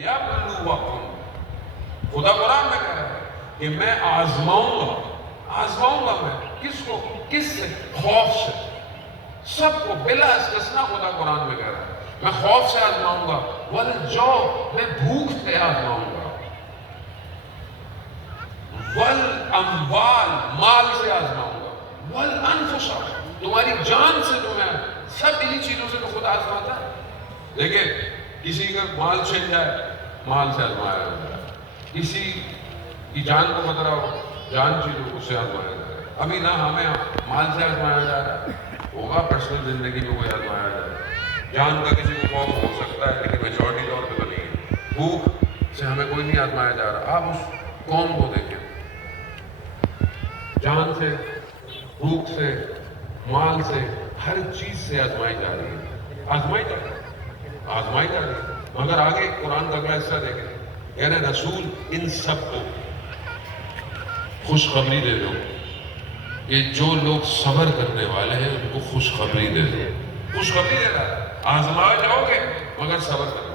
لِيَبْلُوَكُمْ. خدا قرآن میں کہہ رہا ہے کہ میں آزماؤں گا میں کس کو؟ کس سے؟ خوف سے. سب کو بلا استثناء خدا قرآن میں کہہ رہا ہے میں خوف سے آزماؤں گا، وَالْجَوْعِ میں بھوک سے آزماؤں گا، وَالْأَمْوَالِ مال سے آزماؤں گا، وَالْأَنفُسَ تمہاری جان سے جو میں سب انہی چیزوں سے تو خدا آزماتا ہے. دیکھیں کسی کا مال چھن جائے مال سے آزمایا جاتا ہے، کسی کی جان کو خطرہ ہو جان چیزوں اس سے آزمایا جاتا ہے. ابھی نہ ہمیں مال سے آزمایا جا رہا ہے، ہوگا پرسنل زندگی میں کوئی آزمایا جا رہا ہے. جان کا کسی کو خوف ہو سکتا ہے لیکن میجورٹی طور پہ تو نہیں ہے. بھوک سے ہمیں کوئی نہیں آزمایا جا رہا. آپ اس قوم کو دیکھیں، جان سے، بھوک سے، مال سے، ہر چیز سے آزمائی جا رہی ہے. آزمائی جا رہی ہے. مگر آگے قرآن کا اگلا حصہ دیکھیں، یعنی رسول ان سب کو خوشخبری دے دو کہ جو لوگ صبر کرنے والے ہیں ان کو خوشخبری دے دو. خوشخبری دے رہا ہے آزمائے جاؤ گے مگر صبر کرو.